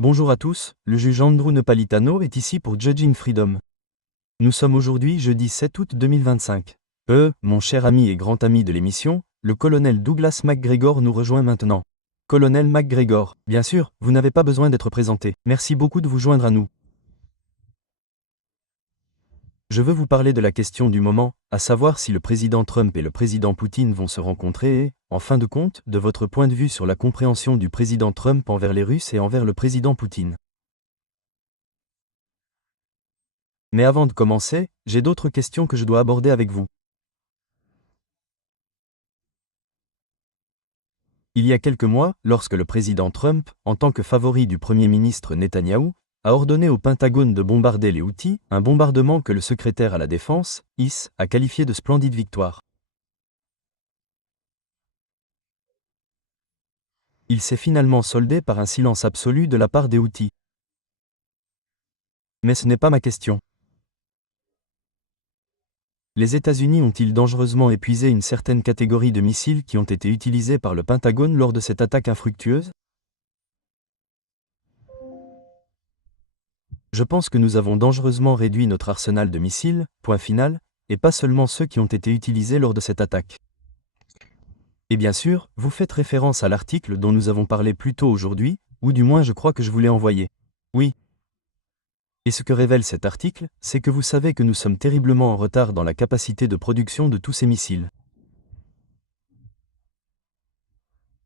Bonjour à tous, le juge Andrew Napolitano est ici pour Judging Freedom. Nous sommes aujourd'hui jeudi 7 août 2025. Mon cher ami et grand ami de l'émission, le colonel Douglas McGregor nous rejoint maintenant. Colonel McGregor, bien sûr, vous n'avez pas besoin d'être présenté. Merci beaucoup de vous joindre à nous. Je veux vous parler de la question du moment, à savoir si le président Trump et le président Poutine vont se rencontrer et, en fin de compte, de votre point de vue sur la compréhension du président Trump envers les Russes et envers le président Poutine. Mais avant de commencer, j'ai d'autres questions que je dois aborder avec vous. Il y a quelques mois, lorsque le président Trump, en tant que favori du Premier ministre Netanyahou, a ordonné au Pentagone de bombarder les Houthis, un bombardement que le secrétaire à la Défense, Hiss, a qualifié de splendide victoire. Il s'est finalement soldé par un silence absolu de la part des Houthis. Mais ce n'est pas ma question. Les États-Unis ont-ils dangereusement épuisé une certaine catégorie de missiles qui ont été utilisés par le Pentagone lors de cette attaque infructueuse? Je pense que nous avons dangereusement réduit notre arsenal de missiles, point final, et pas seulement ceux qui ont été utilisés lors de cette attaque. Et bien sûr, vous faites référence à l'article dont nous avons parlé plus tôt aujourd'hui, ou du moins je crois que je vous l'ai envoyé. Oui. Et ce que révèle cet article, c'est que vous savez que nous sommes terriblement en retard dans la capacité de production de tous ces missiles.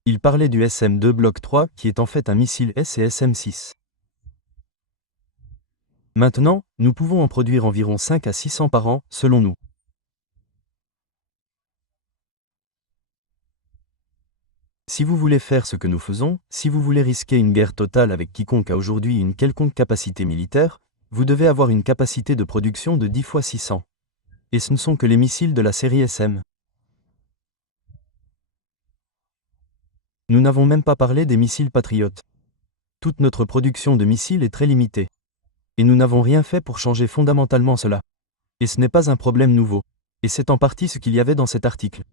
Il parlait du SM-2 Block 3 qui est en fait un missile S et SM-6. Maintenant, nous pouvons en produire environ 5 à 600 par an, selon nous. Si vous voulez faire ce que nous faisons, si vous voulez risquer une guerre totale avec quiconque a aujourd'hui une quelconque capacité militaire, vous devez avoir une capacité de production de 10 fois 600. Et ce ne sont que les missiles de la série SM. Nous n'avons même pas parlé des missiles patriotes. Toute notre production de missiles est très limitée. Et nous n'avons rien fait pour changer fondamentalement cela. Et ce n'est pas un problème nouveau. Et c'est en partie ce qu'il y avait dans cet article.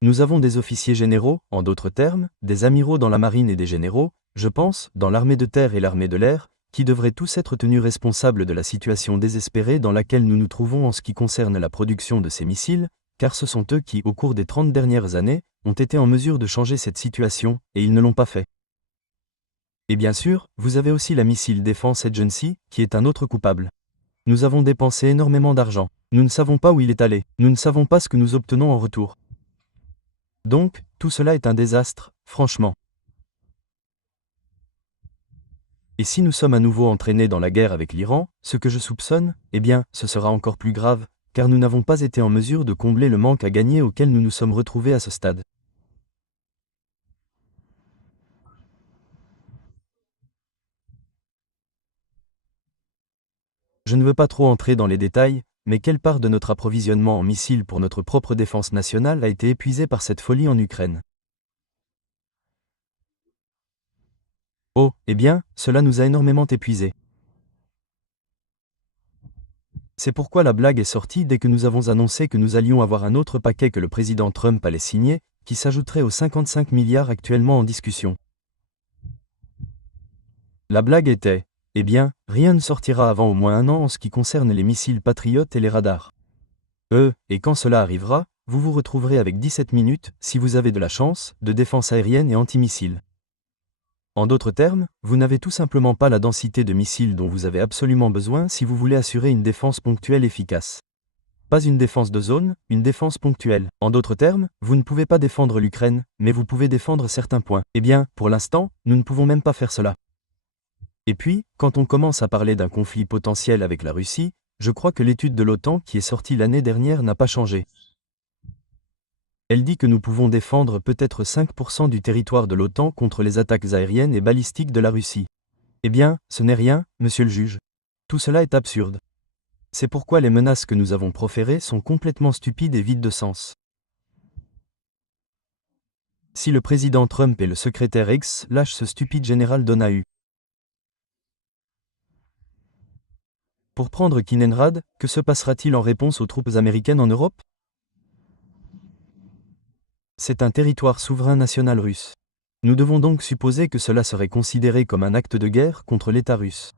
Nous avons des officiers généraux, en d'autres termes, des amiraux dans la marine et des généraux, je pense, dans l'armée de terre et l'armée de l'air, qui devraient tous être tenus responsables de la situation désespérée dans laquelle nous nous trouvons en ce qui concerne la production de ces missiles, car ce sont eux qui, au cours des 30 dernières années, ont été en mesure de changer cette situation, et ils ne l'ont pas fait. Et bien sûr, vous avez aussi la Missile Defense Agency, qui est un autre coupable. Nous avons dépensé énormément d'argent. Nous ne savons pas où il est allé. Nous ne savons pas ce que nous obtenons en retour. Donc, tout cela est un désastre, franchement. Et si nous sommes à nouveau entraînés dans la guerre avec l'Iran, ce que je soupçonne, eh bien, ce sera encore plus grave, car nous n'avons pas été en mesure de combler le manque à gagner auquel nous nous sommes retrouvés à ce stade. Je ne veux pas trop entrer dans les détails, mais quelle part de notre approvisionnement en missiles pour notre propre défense nationale a été épuisée par cette folie en Ukraine? Oh, eh bien, cela nous a énormément épuisés. C'est pourquoi la blague est sortie dès que nous avons annoncé que nous allions avoir un autre paquet que le président Trump allait signer, qui s'ajouterait aux 55 milliards actuellement en discussion. La blague était, eh bien, rien ne sortira avant au moins un an en ce qui concerne les missiles patriotes et les radars. Et quand cela arrivera, vous vous retrouverez avec 17 minutes, si vous avez de la chance, de défense aérienne et anti-missiles. En d'autres termes, vous n'avez tout simplement pas la densité de missiles dont vous avez absolument besoin si vous voulez assurer une défense ponctuelle efficace. Pas une défense de zone, une défense ponctuelle. En d'autres termes, vous ne pouvez pas défendre l'Ukraine, mais vous pouvez défendre certains points. Eh bien, pour l'instant, nous ne pouvons même pas faire cela. Et puis, quand on commence à parler d'un conflit potentiel avec la Russie, je crois que l'étude de l'OTAN qui est sortie l'année dernière n'a pas changé. Elle dit que nous pouvons défendre peut-être 5% du territoire de l'OTAN contre les attaques aériennes et balistiques de la Russie. Eh bien, ce n'est rien, monsieur le juge. Tout cela est absurde. C'est pourquoi les menaces que nous avons proférées sont complètement stupides et vides de sens. Si le président Trump et le secrétaire X lâchent ce stupide général Donahue. Pour prendre Kaliningrad, que se passera-t-il en réponse aux troupes américaines en Europe? C'est un territoire souverain national russe. Nous devons donc supposer que cela serait considéré comme un acte de guerre contre l'État russe.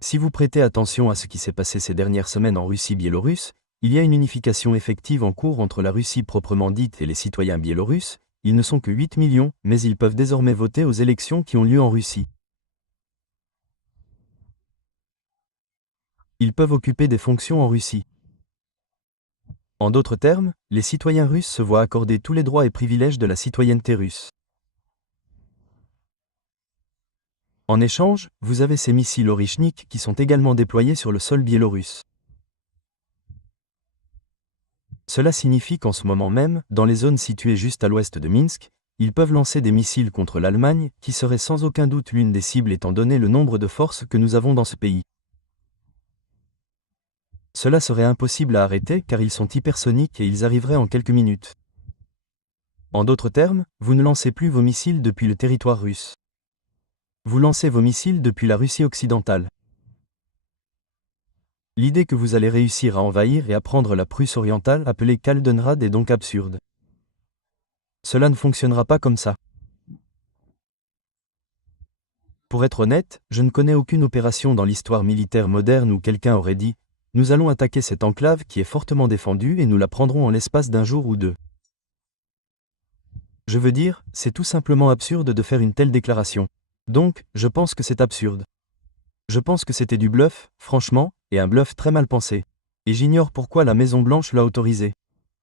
Si vous prêtez attention à ce qui s'est passé ces dernières semaines en Russie-Biélorusse, il y a une unification effective en cours entre la Russie proprement dite et les citoyens biélorusses. Ils ne sont que 8 millions, mais ils peuvent désormais voter aux élections qui ont lieu en Russie. Ils peuvent occuper des fonctions en Russie. En d'autres termes, les citoyens russes se voient accorder tous les droits et privilèges de la citoyenneté russe. En échange, vous avez ces missiles Orychnik qui sont également déployés sur le sol biélorusse. Cela signifie qu'en ce moment même, dans les zones situées juste à l'ouest de Minsk, ils peuvent lancer des missiles contre l'Allemagne, qui serait sans aucun doute l'une des cibles étant donné le nombre de forces que nous avons dans ce pays. Cela serait impossible à arrêter car ils sont hypersoniques et ils arriveraient en quelques minutes. En d'autres termes, vous ne lancez plus vos missiles depuis le territoire russe. Vous lancez vos missiles depuis la Russie occidentale. L'idée que vous allez réussir à envahir et à prendre la Prusse orientale appelée Kaldenrad est donc absurde. Cela ne fonctionnera pas comme ça. Pour être honnête, je ne connais aucune opération dans l'histoire militaire moderne où quelqu'un aurait dit « Nous allons attaquer cette enclave qui est fortement défendue et nous la prendrons en l'espace d'un jour ou deux ». Je veux dire, c'est tout simplement absurde de faire une telle déclaration. Donc, je pense que c'est absurde. Je pense que c'était du bluff, franchement, et un bluff très mal pensé. Et j'ignore pourquoi la Maison-Blanche l'a autorisé.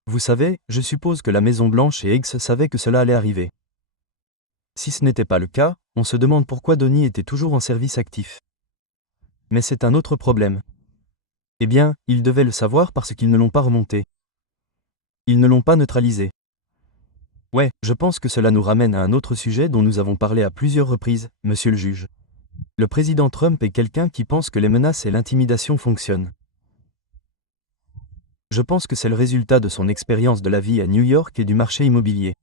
Vous savez, je suppose que la Maison-Blanche et Higgs savaient que cela allait arriver. Si ce n'était pas le cas, on se demande pourquoi Donnie était toujours en service actif. Mais c'est un autre problème. Eh bien, ils devaient le savoir parce qu'ils ne l'ont pas remonté. Ils ne l'ont pas neutralisé. Ouais, je pense que cela nous ramène à un autre sujet dont nous avons parlé à plusieurs reprises, monsieur le juge. Le président Trump est quelqu'un qui pense que les menaces et l'intimidation fonctionnent. Je pense que c'est le résultat de son expérience de la vie à New York et du marché immobilier.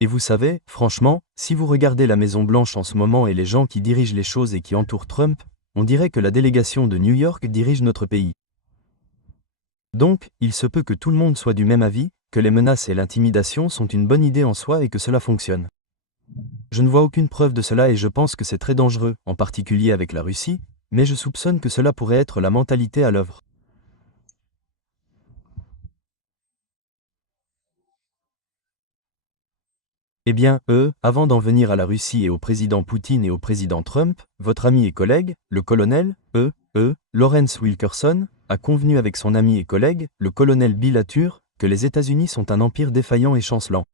Et vous savez, franchement, si vous regardez la Maison-Blanche en ce moment et les gens qui dirigent les choses et qui entourent Trump, on dirait que la délégation de New York dirige notre pays. Donc, il se peut que tout le monde soit du même avis, que les menaces et l'intimidation sont une bonne idée en soi et que cela fonctionne. Je ne vois aucune preuve de cela et je pense que c'est très dangereux, en particulier avec la Russie, mais je soupçonne que cela pourrait être la mentalité à l'œuvre. Eh bien, avant d'en venir à la Russie et au président Poutine et au président Trump, votre ami et collègue, le colonel, Lawrence Wilkerson, a convenu avec son ami et collègue, le colonel Bill Hature, que les États-Unis sont un empire défaillant et chancelant.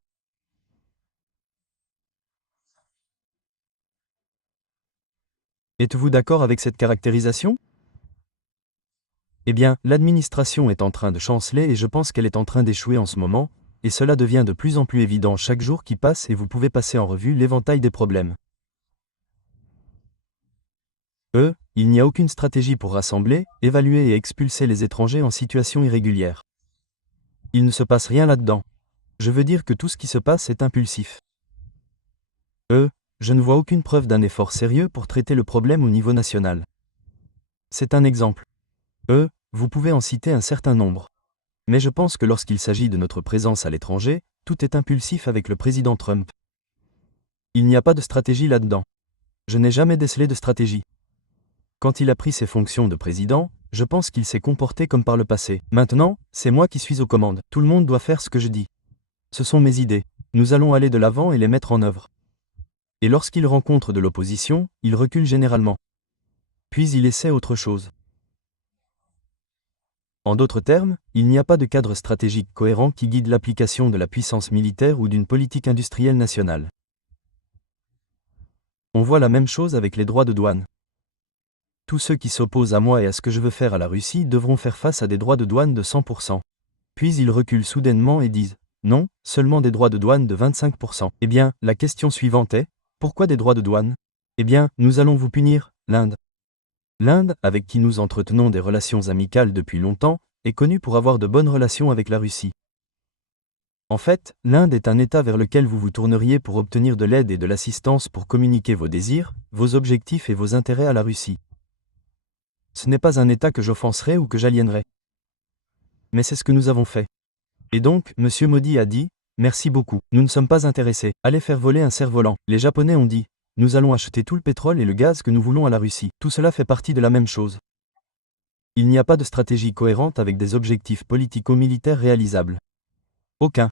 Êtes-vous d'accord avec cette caractérisation? Eh bien, l'administration est en train de chanceler et je pense qu'elle est en train d'échouer en ce moment, et cela devient de plus en plus évident chaque jour qui passe et vous pouvez passer en revue l'éventail des problèmes. Il n'y a aucune stratégie pour rassembler, évaluer et expulser les étrangers en situation irrégulière. Il ne se passe rien là-dedans. Je veux dire que tout ce qui se passe est impulsif. Je ne vois aucune preuve d'un effort sérieux pour traiter le problème au niveau national. C'est un exemple. Vous pouvez en citer un certain nombre. Mais je pense que lorsqu'il s'agit de notre présence à l'étranger, tout est impulsif avec le président Trump. Il n'y a pas de stratégie là-dedans. Je n'ai jamais décelé de stratégie. Quand il a pris ses fonctions de président, je pense qu'il s'est comporté comme par le passé. Maintenant, c'est moi qui suis aux commandes. Tout le monde doit faire ce que je dis. Ce sont mes idées. Nous allons aller de l'avant et les mettre en œuvre. Et lorsqu'il rencontre de l'opposition, il recule généralement. Puis il essaie autre chose. En d'autres termes, il n'y a pas de cadre stratégique cohérent qui guide l'application de la puissance militaire ou d'une politique industrielle nationale. On voit la même chose avec les droits de douane. Tous ceux qui s'opposent à moi et à ce que je veux faire à la Russie devront faire face à des droits de douane de 100%. Puis ils reculent soudainement et disent « Non, seulement des droits de douane de 25%. » Eh bien, la question suivante est « Pourquoi des droits de douane ?» Eh bien, nous allons vous punir, l'Inde. L'Inde, avec qui nous entretenons des relations amicales depuis longtemps, est connue pour avoir de bonnes relations avec la Russie. En fait, l'Inde est un État vers lequel vous vous tourneriez pour obtenir de l'aide et de l'assistance pour communiquer vos désirs, vos objectifs et vos intérêts à la Russie. Ce n'est pas un État que j'offenserai ou que j'aliénerai. Mais c'est ce que nous avons fait. Et donc, Monsieur Modi a dit, merci beaucoup, nous ne sommes pas intéressés. Allez faire voler un cerf-volant. Les Japonais ont dit, nous allons acheter tout le pétrole et le gaz que nous voulons à la Russie. Tout cela fait partie de la même chose. Il n'y a pas de stratégie cohérente avec des objectifs politico-militaires réalisables. Aucun.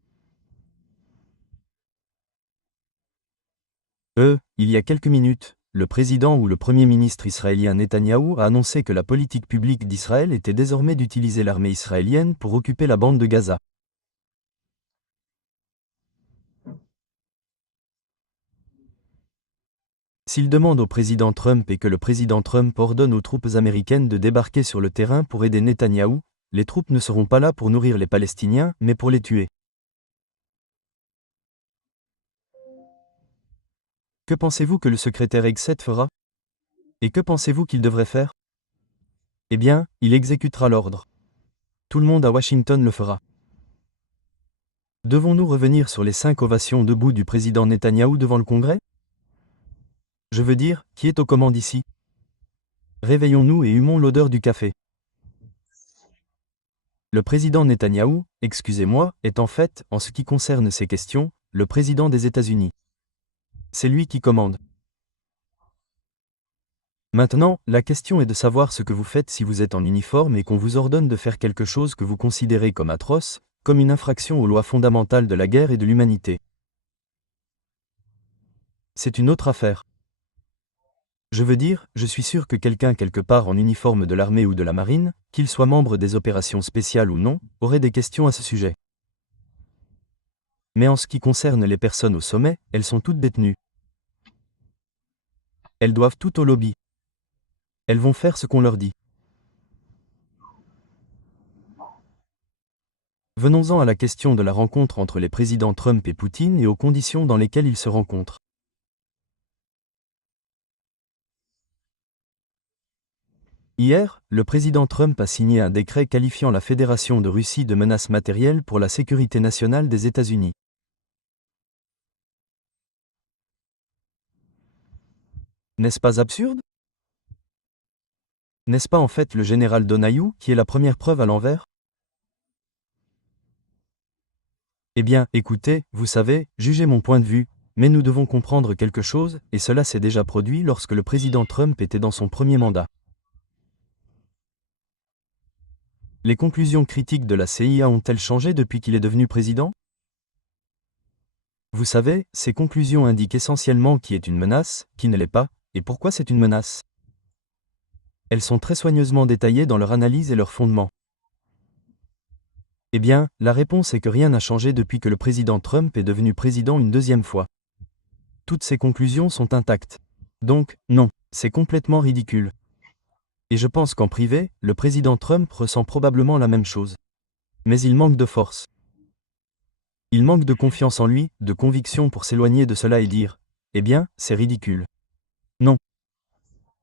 Il y a quelques minutes, le président ou le premier ministre israélien Netanyahou a annoncé que la politique publique d'Israël était désormais d'utiliser l'armée israélienne pour occuper la bande de Gaza. S'il demande au président Trump et que le président Trump ordonne aux troupes américaines de débarquer sur le terrain pour aider Netanyahou, les troupes ne seront pas là pour nourrir les Palestiniens, mais pour les tuer. Que pensez-vous que le secrétaire Hegseth fera? Et que pensez-vous qu'il devrait faire? Eh bien, il exécutera l'ordre. Tout le monde à Washington le fera. Devons-nous revenir sur les 5 ovations debout du président Netanyahou devant le Congrès? Je veux dire, qui est aux commandes ici? Réveillons-nous et humons l'odeur du café. Le président Netanyahou, excusez-moi, est en fait, en ce qui concerne ces questions, le président des États-Unis. C'est lui qui commande. Maintenant, la question est de savoir ce que vous faites si vous êtes en uniforme et qu'on vous ordonne de faire quelque chose que vous considérez comme atroce, comme une infraction aux lois fondamentales de la guerre et de l'humanité. C'est une autre affaire. Je veux dire, je suis sûr que quelqu'un quelque part en uniforme de l'armée ou de la marine, qu'il soit membre des opérations spéciales ou non, aurait des questions à ce sujet. Mais en ce qui concerne les personnes au sommet, elles sont toutes détenues. Elles doivent tout au lobby. Elles vont faire ce qu'on leur dit. Venons-en à la question de la rencontre entre les présidents Trump et Poutine et aux conditions dans lesquelles ils se rencontrent. Hier, le président Trump a signé un décret qualifiant la Fédération de Russie de menace matérielle pour la sécurité nationale des États-Unis. N'est-ce pas absurde? N'est-ce pas en fait le général Donahue qui est la première preuve à l'envers? Eh bien, écoutez, vous savez, jugez mon point de vue, mais nous devons comprendre quelque chose, et cela s'est déjà produit lorsque le président Trump était dans son premier mandat. Les conclusions critiques de la CIA ont-elles changé depuis qu'il est devenu président? Vous savez, ces conclusions indiquent essentiellement qui est une menace, qui ne l'est pas, et pourquoi c'est une menace. Elles sont très soigneusement détaillées dans leur analyse et leur fondement. Eh bien, la réponse est que rien n'a changé depuis que le président Trump est devenu président une deuxième fois. Toutes ces conclusions sont intactes. Donc, non, c'est complètement ridicule. Et je pense qu'en privé, le président Trump ressent probablement la même chose. Mais il manque de force. Il manque de confiance en lui, de conviction pour s'éloigner de cela et dire, eh bien, c'est ridicule. Non.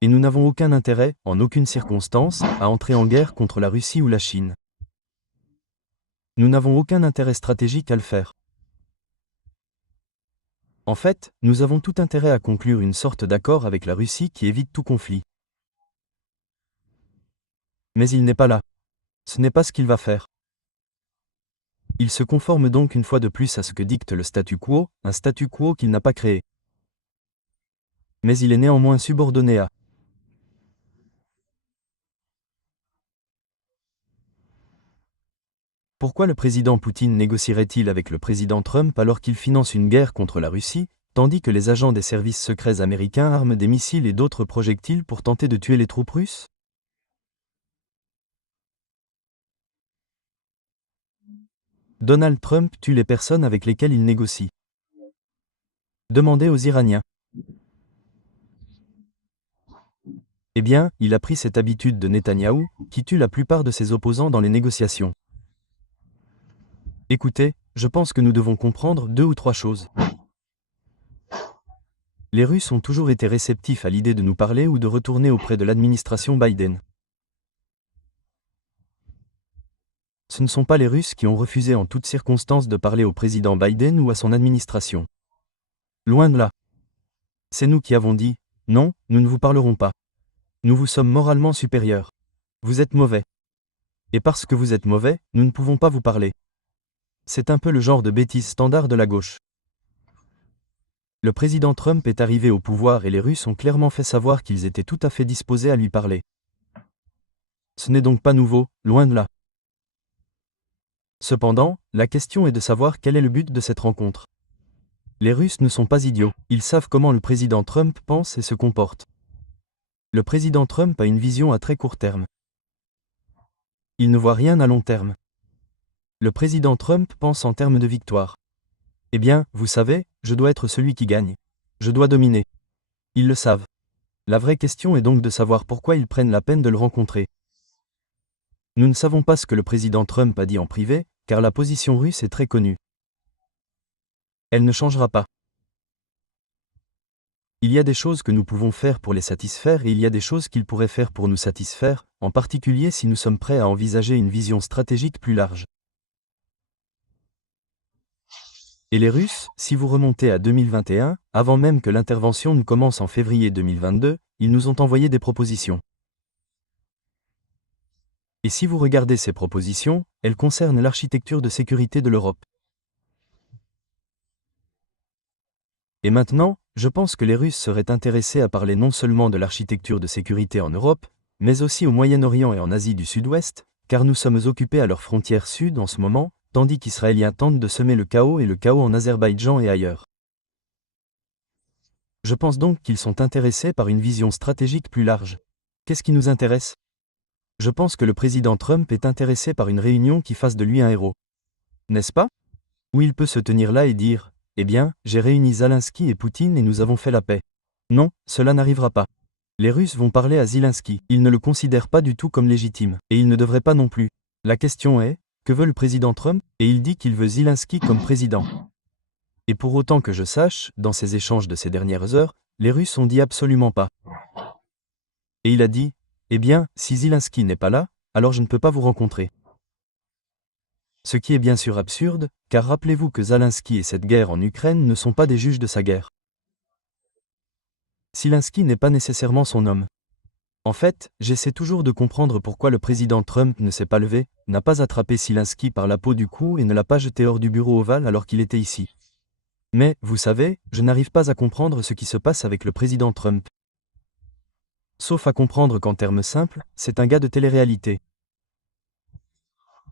Et nous n'avons aucun intérêt, en aucune circonstance, à entrer en guerre contre la Russie ou la Chine. Nous n'avons aucun intérêt stratégique à le faire. En fait, nous avons tout intérêt à conclure une sorte d'accord avec la Russie qui évite tout conflit. Mais il n'est pas là. Ce n'est pas ce qu'il va faire. Il se conforme donc une fois de plus à ce que dicte le statu quo, un statu quo qu'il n'a pas créé. Mais il est néanmoins subordonné à. Pourquoi le président Poutine négocierait-il avec le président Trump alors qu'il finance une guerre contre la Russie, tandis que les agents des services secrets américains arment des missiles et d'autres projectiles pour tenter de tuer les troupes russes? Donald Trump tue les personnes avec lesquelles il négocie. Demandez aux Iraniens. Eh bien, il a pris cette habitude de Netanyahou, qui tue la plupart de ses opposants dans les négociations. Écoutez, je pense que nous devons comprendre 2 ou 3 choses. Les Russes ont toujours été réceptifs à l'idée de nous parler ou de retourner auprès de l'administration Biden. Ce ne sont pas les Russes qui ont refusé en toutes circonstances de parler au président Biden ou à son administration. Loin de là. C'est nous qui avons dit, non, nous ne vous parlerons pas. Nous vous sommes moralement supérieurs. Vous êtes mauvais. Et parce que vous êtes mauvais, nous ne pouvons pas vous parler. C'est un peu le genre de bêtise standard de la gauche. Le président Trump est arrivé au pouvoir et les Russes ont clairement fait savoir qu'ils étaient tout à fait disposés à lui parler. Ce n'est donc pas nouveau, loin de là. Cependant, la question est de savoir quel est le but de cette rencontre. Les Russes ne sont pas idiots, ils savent comment le président Trump pense et se comporte. Le président Trump a une vision à très court terme. Il ne voit rien à long terme. Le président Trump pense en termes de victoire. Eh bien, vous savez, je dois être celui qui gagne. Je dois dominer. Ils le savent. La vraie question est donc de savoir pourquoi ils prennent la peine de le rencontrer. Nous ne savons pas ce que le président Trump a dit en privé, car la position russe est très connue. Elle ne changera pas. Il y a des choses que nous pouvons faire pour les satisfaire et il y a des choses qu'ils pourraient faire pour nous satisfaire, en particulier si nous sommes prêts à envisager une vision stratégique plus large. Et les Russes, si vous remontez à 2021, avant même que l'intervention ne commence en février 2022, ils nous ont envoyé des propositions. Et si vous regardez ces propositions, elles concernent l'architecture de sécurité de l'Europe. Et maintenant, je pense que les Russes seraient intéressés à parler non seulement de l'architecture de sécurité en Europe, mais aussi au Moyen-Orient et en Asie du Sud-Ouest, car nous sommes occupés à leur frontière sud en ce moment, tandis qu'Israéliens tentent de semer le chaos en Azerbaïdjan et ailleurs. Je pense donc qu'ils sont intéressés par une vision stratégique plus large. Qu'est-ce qui nous intéresse ? Je pense que le président Trump est intéressé par une réunion qui fasse de lui un héros. N'est-ce pas ? Où il peut se tenir là et dire « Eh bien, j'ai réuni Zelensky et Poutine et nous avons fait la paix. » Non, cela n'arrivera pas. Les Russes vont parler à Zelensky. Ils ne le considèrent pas du tout comme légitime, et ils ne devraient pas non plus. La question est, que veut le président Trump ? Et il dit qu'il veut Zelensky comme président. Et pour autant que je sache, dans ces échanges de ces dernières heures, les Russes ont dit absolument pas. Et il a dit, eh bien, si Zelensky n'est pas là, alors je ne peux pas vous rencontrer. Ce qui est bien sûr absurde, car rappelez-vous que Zelensky et cette guerre en Ukraine ne sont pas des juges de sa guerre. Zelensky n'est pas nécessairement son homme. En fait, j'essaie toujours de comprendre pourquoi le président Trump ne s'est pas levé, n'a pas attrapé Zelensky par la peau du cou et ne l'a pas jeté hors du bureau ovale alors qu'il était ici. Mais, vous savez, je n'arrive pas à comprendre ce qui se passe avec le président Trump. Sauf à comprendre qu'en termes simples, c'est un gars de télé-réalité.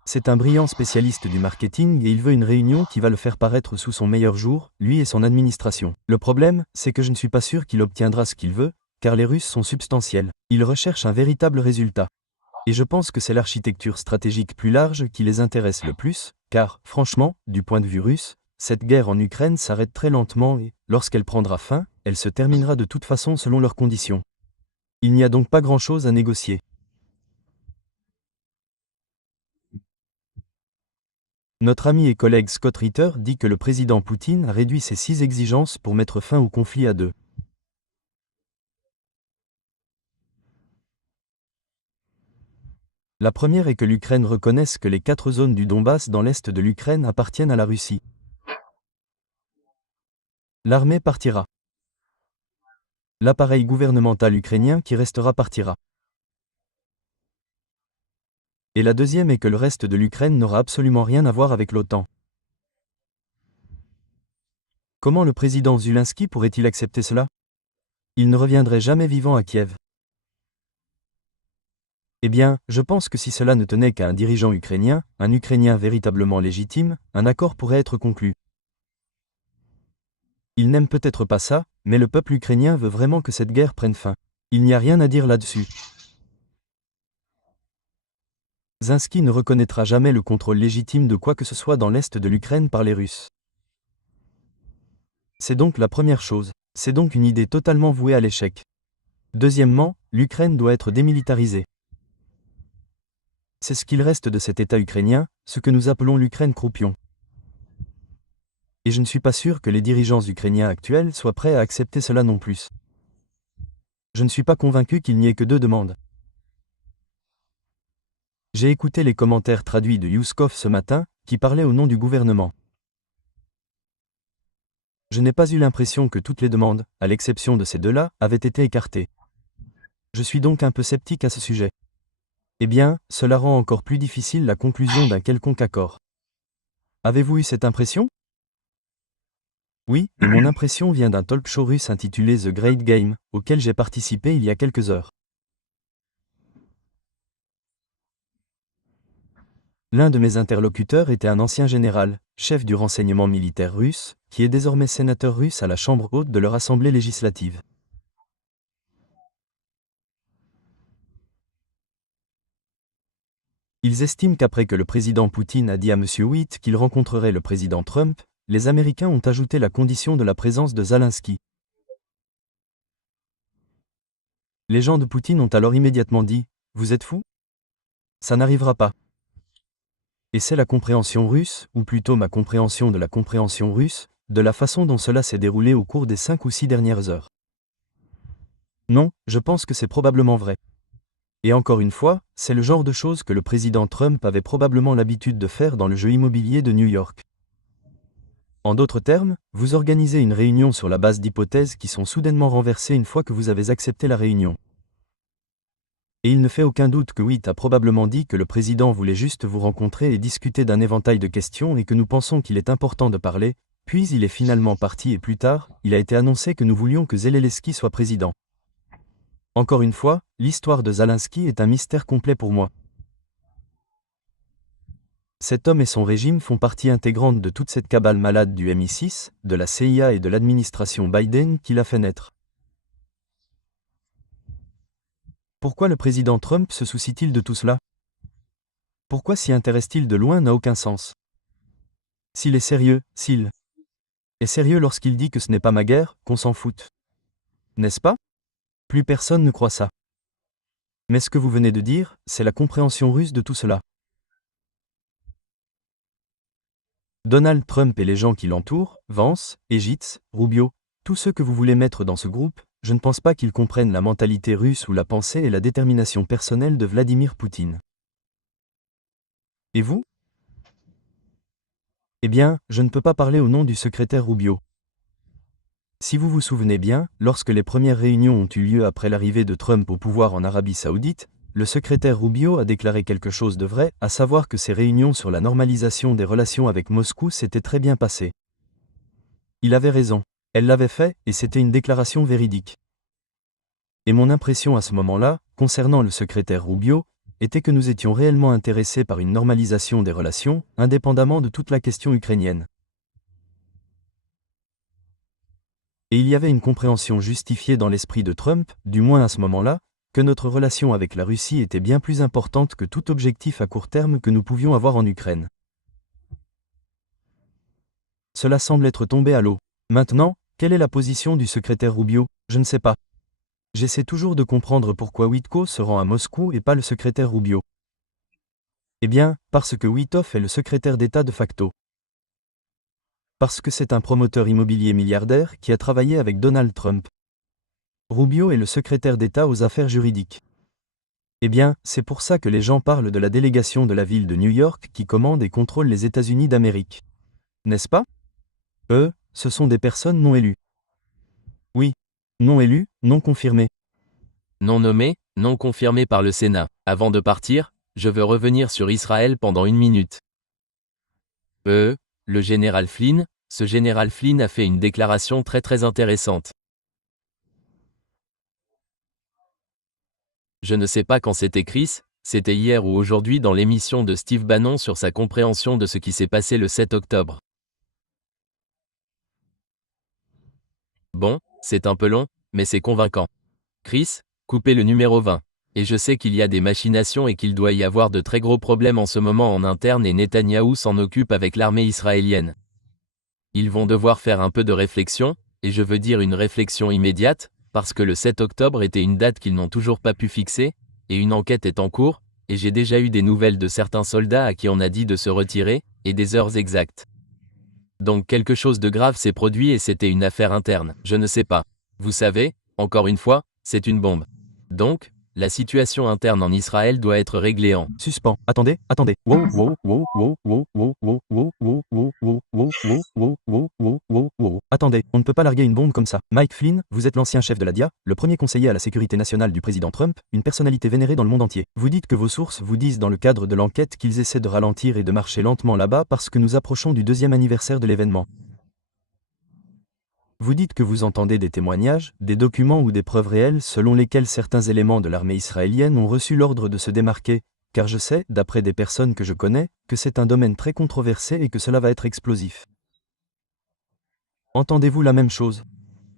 C'est un brillant spécialiste du marketing et il veut une réunion qui va le faire paraître sous son meilleur jour, lui et son administration. Le problème, c'est que je ne suis pas sûr qu'il obtiendra ce qu'il veut, car les Russes sont substantiels. Ils recherchent un véritable résultat. Et je pense que c'est l'architecture stratégique plus large qui les intéresse le plus, car, franchement, du point de vue russe, cette guerre en Ukraine s'arrête très lentement et, lorsqu'elle prendra fin, elle se terminera de toute façon selon leurs conditions. Il n'y a donc pas grand-chose à négocier. Notre ami et collègue Scott Ritter dit que le président Poutine a réduit ses 6 exigences pour mettre fin au conflit à 2. La première est que l'Ukraine reconnaisse que les 4 zones du Donbass dans l'est de l'Ukraine appartiennent à la Russie. L'armée partira. L'appareil gouvernemental ukrainien qui restera partira. Et la deuxième est que le reste de l'Ukraine n'aura absolument rien à voir avec l'OTAN. Comment le président Zelensky pourrait-il accepter cela ? Il ne reviendrait jamais vivant à Kiev. Eh bien, je pense que si cela ne tenait qu'à un dirigeant ukrainien, un Ukrainien véritablement légitime, un accord pourrait être conclu. Il n'aime peut-être pas ça, mais le peuple ukrainien veut vraiment que cette guerre prenne fin. Il n'y a rien à dire là-dessus. Zelensky ne reconnaîtra jamais le contrôle légitime de quoi que ce soit dans l'est de l'Ukraine par les Russes. C'est donc la première chose. C'est donc une idée totalement vouée à l'échec. Deuxièmement, l'Ukraine doit être démilitarisée. C'est ce qu'il reste de cet État ukrainien, ce que nous appelons l'Ukraine croupion. Et je ne suis pas sûr que les dirigeants ukrainiens actuels soient prêts à accepter cela non plus. Je ne suis pas convaincu qu'il n'y ait que 2 demandes. J'ai écouté les commentaires traduits de Yuskov ce matin, qui parlait au nom du gouvernement. Je n'ai pas eu l'impression que toutes les demandes, à l'exception de ces 2-là, avaient été écartées. Je suis donc un peu sceptique à ce sujet. Eh bien, cela rend encore plus difficile la conclusion d'un quelconque accord. Avez-vous eu cette impression? Oui, et mon impression vient d'un talk-show russe intitulé The Great Game, auquel j'ai participé il y a quelques heures. L'un de mes interlocuteurs était un ancien général, chef du renseignement militaire russe, qui est désormais sénateur russe à la Chambre haute de leur assemblée législative. Ils estiment qu'après que le président Poutine a dit à M. Witt qu'il rencontrerait le président Trump, les Américains ont ajouté la condition de la présence de Zelensky. Les gens de Poutine ont alors immédiatement dit « Vous êtes fous? Ça n'arrivera pas. » Et c'est la compréhension russe, ou plutôt ma compréhension de la compréhension russe, de la façon dont cela s'est déroulé au cours des 5 ou 6 dernières heures. Non, je pense que c'est probablement vrai. Et encore une fois, c'est le genre de choses que le président Trump avait probablement l'habitude de faire dans le jeu immobilier de New York. En d'autres termes, vous organisez une réunion sur la base d'hypothèses qui sont soudainement renversées une fois que vous avez accepté la réunion. Et il ne fait aucun doute que Witt a probablement dit que le président voulait juste vous rencontrer et discuter d'un éventail de questions et que nous pensons qu'il est important de parler, puis il est finalement parti et plus tard, il a été annoncé que nous voulions que Zelensky soit président. Encore une fois, l'histoire de Zelensky est un mystère complet pour moi. Cet homme et son régime font partie intégrante de toute cette cabale malade du MI6, de la CIA et de l'administration Biden qui l'a fait naître. Pourquoi le président Trump se soucie-t-il de tout cela? Pourquoi s'y intéresse-t-il de loin n'a aucun sens. S'il est sérieux lorsqu'il dit que ce n'est pas ma guerre, qu'on s'en foute. N'est-ce pas? Plus personne ne croit ça. Mais ce que vous venez de dire, c'est la compréhension russe de tout cela. Donald Trump et les gens qui l'entourent, Vance, Egitz, Rubio, tous ceux que vous voulez mettre dans ce groupe, je ne pense pas qu'ils comprennent la mentalité russe ou la pensée et la détermination personnelle de Vladimir Poutine. Et vous? Eh bien, je ne peux pas parler au nom du secrétaire Rubio. Si vous vous souvenez bien, lorsque les premières réunions ont eu lieu après l'arrivée de Trump au pouvoir en Arabie Saoudite, le secrétaire Rubio a déclaré quelque chose de vrai, à savoir que ces réunions sur la normalisation des relations avec Moscou s'étaient très bien passées. Il avait raison. Elle l'avait fait, et c'était une déclaration véridique. Et mon impression à ce moment-là, concernant le secrétaire Rubio, était que nous étions réellement intéressés par une normalisation des relations, indépendamment de toute la question ukrainienne. Et il y avait une compréhension justifiée dans l'esprit de Trump, du moins à ce moment-là, que notre relation avec la Russie était bien plus importante que tout objectif à court terme que nous pouvions avoir en Ukraine. Cela semble être tombé à l'eau. Maintenant, quelle est la position du secrétaire Rubio? Je ne sais pas. J'essaie toujours de comprendre pourquoi Witko se rend à Moscou et pas le secrétaire Rubio. Eh bien, parce que Witkoff est le secrétaire d'État de facto. Parce que c'est un promoteur immobilier milliardaire qui a travaillé avec Donald Trump. Rubio est le secrétaire d'État aux affaires juridiques. Eh bien, c'est pour ça que les gens parlent de la délégation de la ville de New York qui commande et contrôle les États-Unis d'Amérique. N'est-ce pas? Eux, ce sont des personnes non élues. Oui. Non élues, non confirmées. Non nommé, non confirmé par le Sénat. Avant de partir, je veux revenir sur Israël pendant 1 minute. Le général Flynn, ce général Flynn a fait une déclaration très intéressante. Je ne sais pas quand c'était Chris, c'était hier ou aujourd'hui dans l'émission de Steve Bannon sur sa compréhension de ce qui s'est passé le 7 octobre. Bon, c'est un peu long, mais c'est convaincant. Chris, coupez le numéro 20. Et je sais qu'il y a des machinations et qu'il doit y avoir de très gros problèmes en ce moment en interne et Netanyahou s'en occupe avec l'armée israélienne. Ils vont devoir faire un peu de réflexion, et je veux dire une réflexion immédiate, parce que le 7 octobre était une date qu'ils n'ont toujours pas pu fixer, et une enquête est en cours, et j'ai déjà eu des nouvelles de certains soldats à qui on a dit de se retirer, et des heures exactes. Donc quelque chose de grave s'est produit et c'était une affaire interne, je ne sais pas. Vous savez, encore une fois, c'est une bombe. Donc, La situation interne en Israël doit être réglée en Suspens. Attendez. Wow, wow, wow, wow, wow, wow, wow, wow, wow, wow, wow, wow, wow, wow, wow, wow, wow, wow. Attendez, on ne peut pas larguer une bombe comme ça. Mike Flynn, vous êtes l'ancien chef de la DIA, le premier conseiller à la sécurité nationale du président Trump, une personnalité vénérée dans le monde entier. Vous dites que vos sources vous disent dans le cadre de l'enquête qu'ils essaient de ralentir et de marcher lentement là-bas parce que nous approchons du 2e anniversaire de l'événement. Vous dites que vous entendez des témoignages, des documents ou des preuves réelles selon lesquels certains éléments de l'armée israélienne ont reçu l'ordre de se démarquer, car je sais, d'après des personnes que je connais, que c'est un domaine très controversé et que cela va être explosif. Entendez-vous la même chose?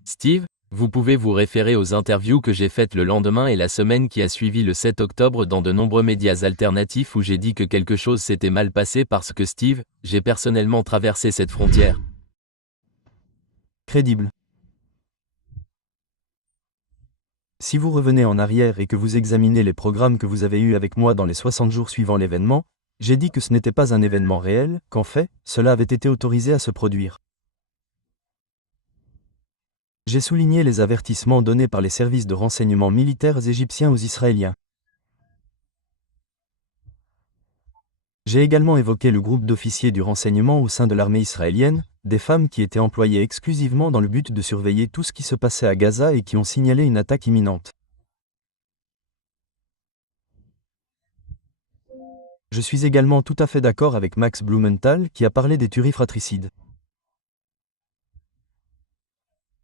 Steve, vous pouvez vous référer aux interviews que j'ai faites le lendemain et la semaine qui a suivi le 7 octobre dans de nombreux médias alternatifs où j'ai dit que quelque chose s'était mal passé parce que Steve, j'ai personnellement traversé cette frontière. Crédible. Si vous revenez en arrière et que vous examinez les programmes que vous avez eus avec moi dans les 60 jours suivant l'événement, j'ai dit que ce n'était pas un événement réel, qu'en fait, cela avait été autorisé à se produire. J'ai souligné les avertissements donnés par les services de renseignement militaires égyptiens aux Israéliens. J'ai également évoqué le groupe d'officiers du renseignement au sein de l'armée israélienne, des femmes qui étaient employées exclusivement dans le but de surveiller tout ce qui se passait à Gaza et qui ont signalé une attaque imminente. Je suis également tout à fait d'accord avec Max Blumenthal qui a parlé des tueries fratricides.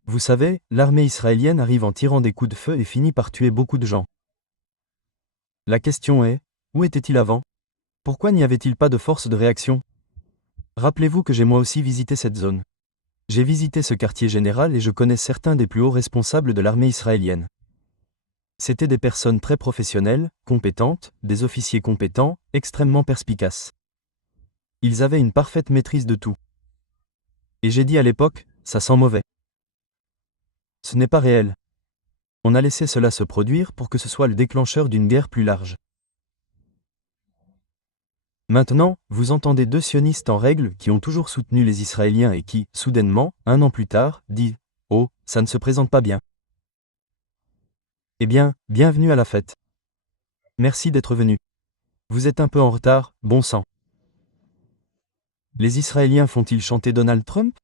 Vous savez, l'armée israélienne arrive en tirant des coups de feu et finit par tuer beaucoup de gens. La question est, où était-il avant? Pourquoi n'y avait-il pas de force de réaction? Rappelez-vous que j'ai moi aussi visité cette zone. J'ai visité ce quartier général et je connais certains des plus hauts responsables de l'armée israélienne. C'étaient des personnes très professionnelles, compétentes, des officiers compétents, extrêmement perspicaces. Ils avaient une parfaite maîtrise de tout. Et j'ai dit à l'époque, ça sent mauvais. Ce n'est pas réel. On a laissé cela se produire pour que ce soit le déclencheur d'une guerre plus large. Maintenant, vous entendez 2 sionistes en règle qui ont toujours soutenu les Israéliens et qui, soudainement, 1 an plus tard, disent « Oh, ça ne se présente pas bien ». Eh bien, bienvenue à la fête. Merci d'être venu. Vous êtes un peu en retard, bon sang. Les Israéliens font-ils chanter Donald Trump?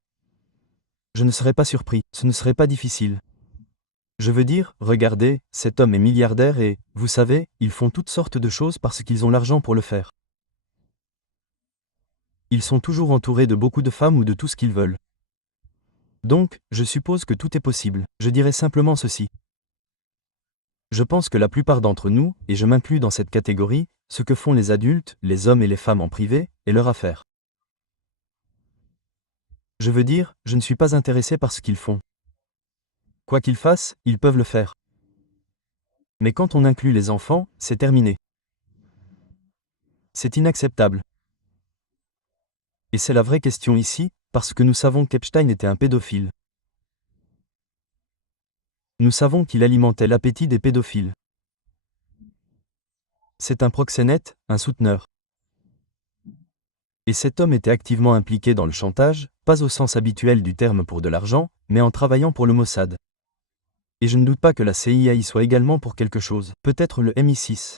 Je ne serais pas surpris, ce ne serait pas difficile. Je veux dire, regardez, cet homme est milliardaire et, vous savez, ils font toutes sortes de choses parce qu'ils ont l'argent pour le faire. Ils sont toujours entourés de beaucoup de femmes ou de tout ce qu'ils veulent. Donc, je suppose que tout est possible. Je dirais simplement ceci. Je pense que la plupart d'entre nous, et je m'inclus dans cette catégorie, ce que font les adultes, les hommes et les femmes en privé, est leur affaire. Je veux dire, je ne suis pas intéressé par ce qu'ils font. Quoi qu'ils fassent, ils peuvent le faire. Mais quand on inclut les enfants, c'est terminé. C'est inacceptable. Et c'est la vraie question ici, parce que nous savons qu'Epstein était un pédophile. Nous savons qu'il alimentait l'appétit des pédophiles. C'est un proxénète, un souteneur. Et cet homme était activement impliqué dans le chantage, pas au sens habituel du terme pour de l'argent, mais en travaillant pour le Mossad. Et je ne doute pas que la CIA y soit également pour quelque chose, peut-être le MI6.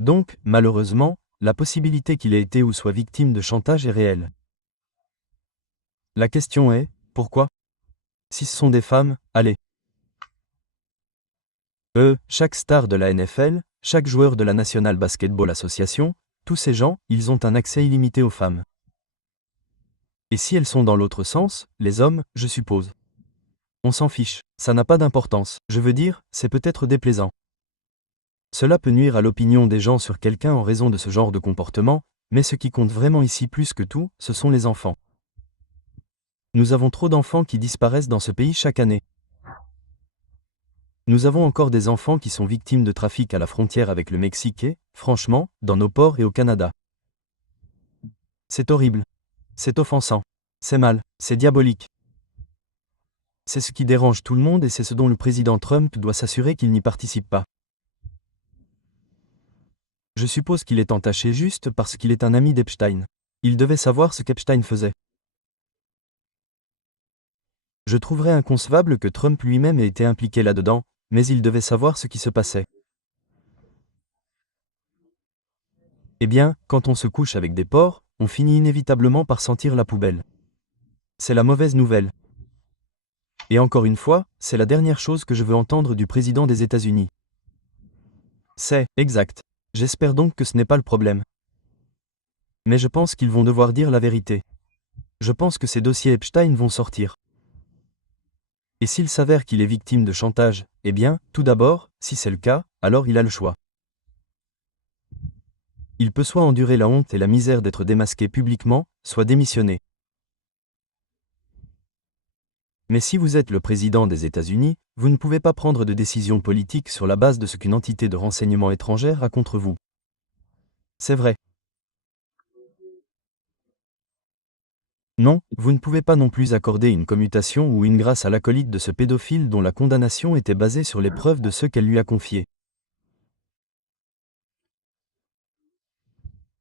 Donc, malheureusement, la possibilité qu'il ait été ou soit victime de chantage est réelle. La question est, pourquoi? Si ce sont des femmes, allez. Chaque star de la NFL, chaque joueur de la National Basketball Association, tous ces gens, ils ont un accès illimité aux femmes. Et si elles sont dans l'autre sens, les hommes, je suppose. On s'en fiche, ça n'a pas d'importance, je veux dire, c'est peut-être déplaisant. Cela peut nuire à l'opinion des gens sur quelqu'un en raison de ce genre de comportement, mais ce qui compte vraiment ici plus que tout, ce sont les enfants. Nous avons trop d'enfants qui disparaissent dans ce pays chaque année. Nous avons encore des enfants qui sont victimes de trafic à la frontière avec le Mexique et, franchement, dans nos ports et au Canada. C'est horrible. C'est offensant. C'est mal. C'est diabolique. C'est ce qui dérange tout le monde et c'est ce dont le président Trump doit s'assurer qu'il n'y participe pas. Je suppose qu'il est entaché juste parce qu'il est un ami d'Epstein. Il devait savoir ce qu'Epstein faisait. Je trouverais inconcevable que Trump lui-même ait été impliqué là-dedans, mais il devait savoir ce qui se passait. Eh bien, quand on se couche avec des porcs, on finit inévitablement par sentir la poubelle. C'est la mauvaise nouvelle. Et encore une fois, c'est la dernière chose que je veux entendre du président des États-Unis. C'est exact. J'espère donc que ce n'est pas le problème. Mais je pense qu'ils vont devoir dire la vérité. Je pense que ces dossiers Epstein vont sortir. Et s'il s'avère qu'il est victime de chantage, eh bien, tout d'abord, si c'est le cas, alors il a le choix. Il peut soit endurer la honte et la misère d'être démasqué publiquement, soit démissionner. Mais si vous êtes le président des États-Unis, vous ne pouvez pas prendre de décision politique sur la base de ce qu'une entité de renseignement étrangère a contre vous. C'est vrai. Non, vous ne pouvez pas non plus accorder une commutation ou une grâce à l'acolyte de ce pédophile dont la condamnation était basée sur les preuves de ce qu'elle lui a confié.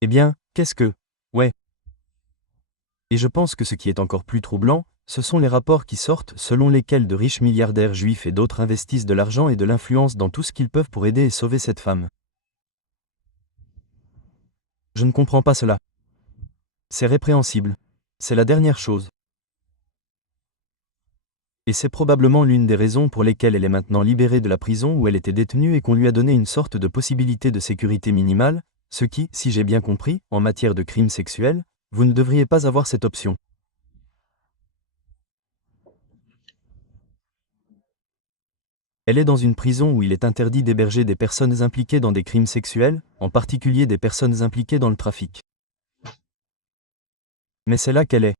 Eh bien, qu'est-ce que... Ouais. Et je pense que ce qui est encore plus troublant, ce sont les rapports qui sortent selon lesquels de riches milliardaires juifs et d'autres investissent de l'argent et de l'influence dans tout ce qu'ils peuvent pour aider et sauver cette femme. Je ne comprends pas cela. C'est répréhensible. C'est la dernière chose. Et c'est probablement l'une des raisons pour lesquelles elle est maintenant libérée de la prison où elle était détenue et qu'on lui a donné une sorte de possibilité de sécurité minimale, ce qui, si j'ai bien compris, en matière de crimes sexuels, vous ne devriez pas avoir cette option. Elle est dans une prison où il est interdit d'héberger des personnes impliquées dans des crimes sexuels, en particulier des personnes impliquées dans le trafic. Mais c'est là qu'elle est.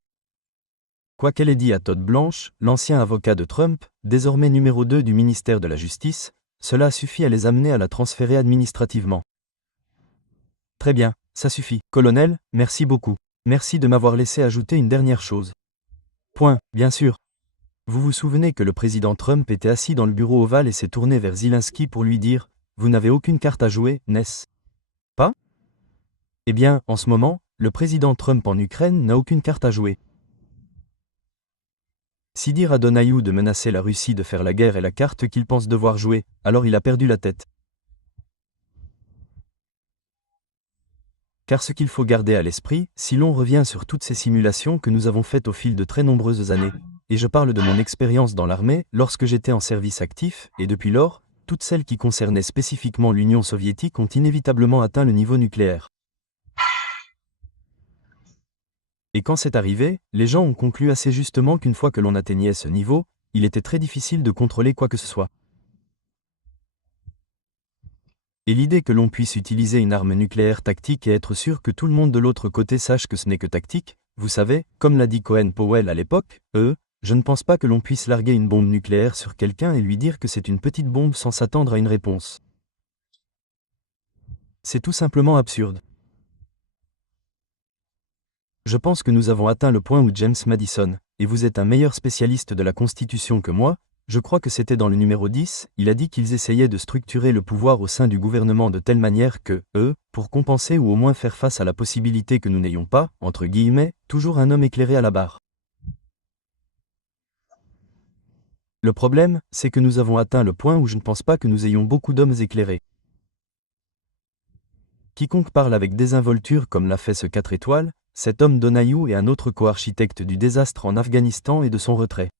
Quoi qu'elle ait dit à Todd Blanche, l'ancien avocat de Trump, désormais numéro 2 du ministère de la Justice, cela suffit à les amener à la transférer administrativement. Très bien, ça suffit. Colonel, merci beaucoup. Merci de m'avoir laissé ajouter une dernière chose. Point, bien sûr. Vous vous souvenez que le président Trump était assis dans le bureau ovale et s'est tourné vers Zelensky pour lui dire « Vous n'avez aucune carte à jouer, n'est-ce pas ?» Eh bien, en ce moment, le président Trump en Ukraine n'a aucune carte à jouer. Si dire à Donahue de menacer la Russie de faire la guerre est la carte qu'il pense devoir jouer, alors il a perdu la tête. Car ce qu'il faut garder à l'esprit, si l'on revient sur toutes ces simulations que nous avons faites au fil de très nombreuses années, et je parle de mon expérience dans l'armée, lorsque j'étais en service actif, et depuis lors, toutes celles qui concernaient spécifiquement l'Union soviétique ont inévitablement atteint le niveau nucléaire. Et quand c'est arrivé, les gens ont conclu assez justement qu'une fois que l'on atteignait ce niveau, il était très difficile de contrôler quoi que ce soit. Et l'idée que l'on puisse utiliser une arme nucléaire tactique et être sûr que tout le monde de l'autre côté sache que ce n'est que tactique, vous savez, comme l'a dit Cohen Powell à l'époque, je ne pense pas que l'on puisse larguer une bombe nucléaire sur quelqu'un et lui dire que c'est une petite bombe sans s'attendre à une réponse. C'est tout simplement absurde. Je pense que nous avons atteint le point où James Madison, et vous êtes un meilleur spécialiste de la Constitution que moi, je crois que c'était dans le numéro 10, il a dit qu'ils essayaient de structurer le pouvoir au sein du gouvernement de telle manière que, pour compenser ou au moins faire face à la possibilité que nous n'ayons pas, entre guillemets, toujours un homme éclairé à la barre. Le problème, c'est que nous avons atteint le point où je ne pense pas que nous ayons beaucoup d'hommes éclairés. Quiconque parle avec désinvolture comme l'a fait ce 4 étoiles, cet homme Donahue est un autre co-architecte du désastre en Afghanistan et de son retrait.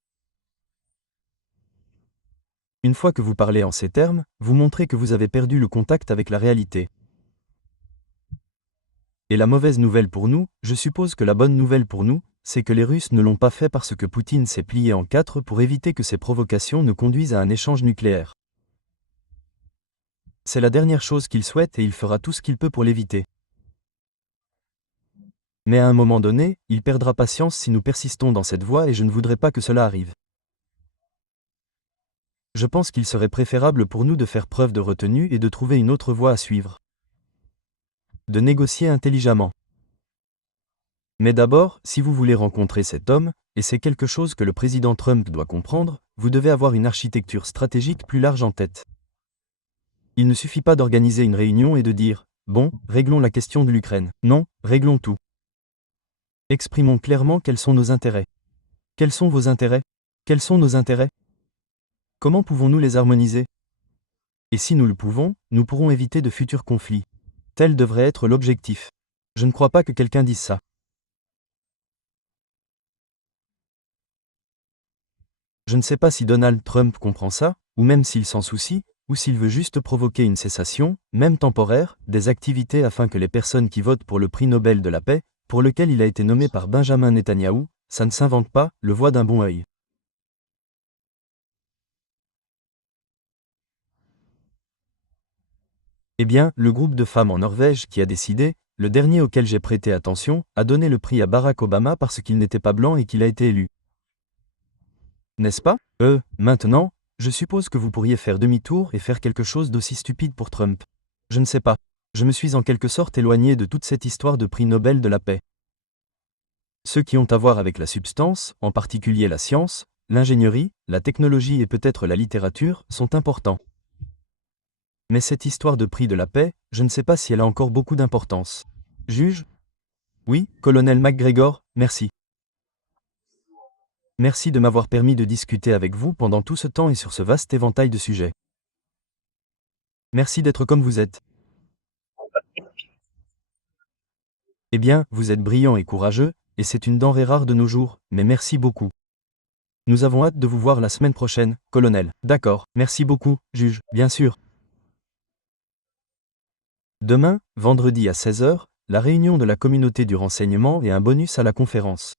Une fois que vous parlez en ces termes, vous montrez que vous avez perdu le contact avec la réalité. Et la mauvaise nouvelle pour nous, je suppose que la bonne nouvelle pour nous, c'est que les Russes ne l'ont pas fait parce que Poutine s'est plié en 4 pour éviter que ces provocations ne conduisent à un échange nucléaire. C'est la dernière chose qu'il souhaite et il fera tout ce qu'il peut pour l'éviter. Mais à un moment donné, il perdra patience si nous persistons dans cette voie et je ne voudrais pas que cela arrive. Je pense qu'il serait préférable pour nous de faire preuve de retenue et de trouver une autre voie à suivre. De négocier intelligemment. Mais d'abord, si vous voulez rencontrer cet homme, et c'est quelque chose que le président Trump doit comprendre, vous devez avoir une architecture stratégique plus large en tête. Il ne suffit pas d'organiser une réunion et de dire « Bon, réglons la question de l'Ukraine ». Non, réglons tout. Exprimons clairement quels sont nos intérêts. Quels sont vos intérêts? Quels sont nos intérêts? Comment pouvons-nous les harmoniser? Et si nous le pouvons, nous pourrons éviter de futurs conflits. Tel devrait être l'objectif. Je ne crois pas que quelqu'un dise ça. Je ne sais pas si Donald Trump comprend ça, ou même s'il s'en soucie, ou s'il veut juste provoquer une cessation, même temporaire, des activités afin que les personnes qui votent pour le prix Nobel de la paix, pour lequel il a été nommé par Benjamin Netanyahou, ça ne s'invente pas, le voient d'un bon œil. Eh bien, le groupe de femmes en Norvège qui a décidé, le dernier auquel j'ai prêté attention, a donné le prix à Barack Obama parce qu'il n'était pas blanc et qu'il a été élu. N'est-ce pas? Maintenant, je suppose que vous pourriez faire demi-tour et faire quelque chose d'aussi stupide pour Trump. Je ne sais pas. Je me suis en quelque sorte éloigné de toute cette histoire de prix Nobel de la paix. Ceux qui ont à voir avec la substance, en particulier la science, l'ingénierie, la technologie et peut-être la littérature, sont importants. Mais cette histoire de prix de la paix, je ne sais pas si elle a encore beaucoup d'importance. Juge? Oui, colonel McGregor, merci. Merci de m'avoir permis de discuter avec vous pendant tout ce temps et sur ce vaste éventail de sujets. Merci d'être comme vous êtes. Eh bien, vous êtes brillant et courageux, et c'est une denrée rare de nos jours, mais merci beaucoup. Nous avons hâte de vous voir la semaine prochaine, colonel. D'accord, merci beaucoup, juge, bien sûr. Demain, vendredi à 16h, la réunion de la communauté du renseignement et un bonus à la conférence.